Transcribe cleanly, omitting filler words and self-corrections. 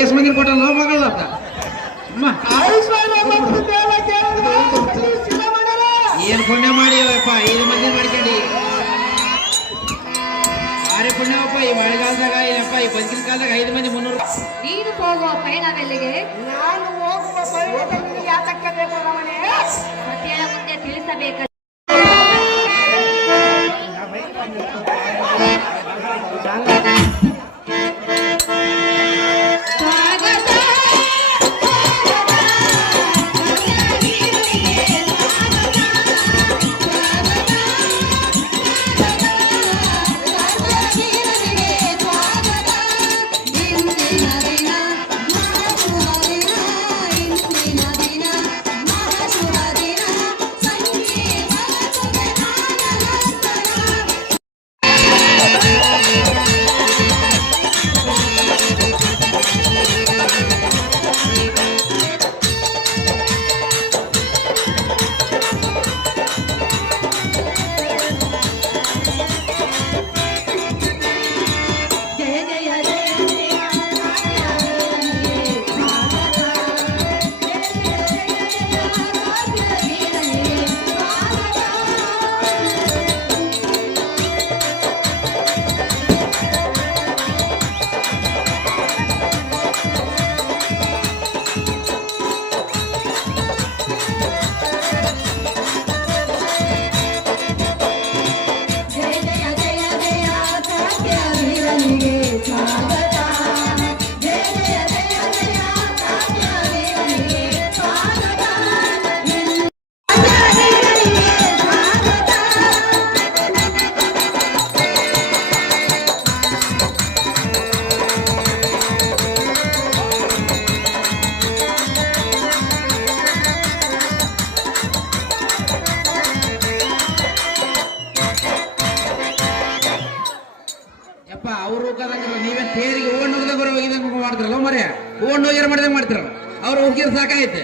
ಎಷ್ಟು ಮಂದಿ ಕೊಟ್ಟಲ್ಲ ಮಗಳ ಏನ್ ಪುಣ್ಯ ಮಾಡಿವಪ್ಪ 5 ಮಂದಿ ಮಾಡ್ಕೊಂಡಿ ಆರೆ ಪುಣ್ಯವಪ್ಪ ಈ ಮಳೆಗಾಲದಾಗ ಏನಪ್ಪ ಈ ಬದುಕಿನ ಕಾಲದಾಗ 5 ಮಂದಿ 300. ನೀನು ಹೋಗುವ ಪಯಣವೆಲ್ಲಿಗೆ? ನಾನು ಹೋಗುವ ಪಯಣದಲ್ಲಿ ಯಾತಕ್ಕೆ ಬೇಕು ರಮಣೆ? ಸತ್ಯದ ಮುಂದೆ ತಿಳಿಸಬೇಕು. ಅವರು ನೀವೇ ತೇರಿಗೆ ಓಣ್ ಹೋಗದಾಗ ಬರೋ ಹೋಗಿದಂಗ ಮಾಡ್ತಾರಲ್ಲ ಮರ್ಯ ಓಣ್ ಹೋಗ್ಯಾರ ಮಾಡಿದಂಗ ಮಾಡ್ತಾರಲ್ಲ ಅವ್ರು ಹೋಗಿದ್ರೆ ಸಾಕಾಯ್ತೆ.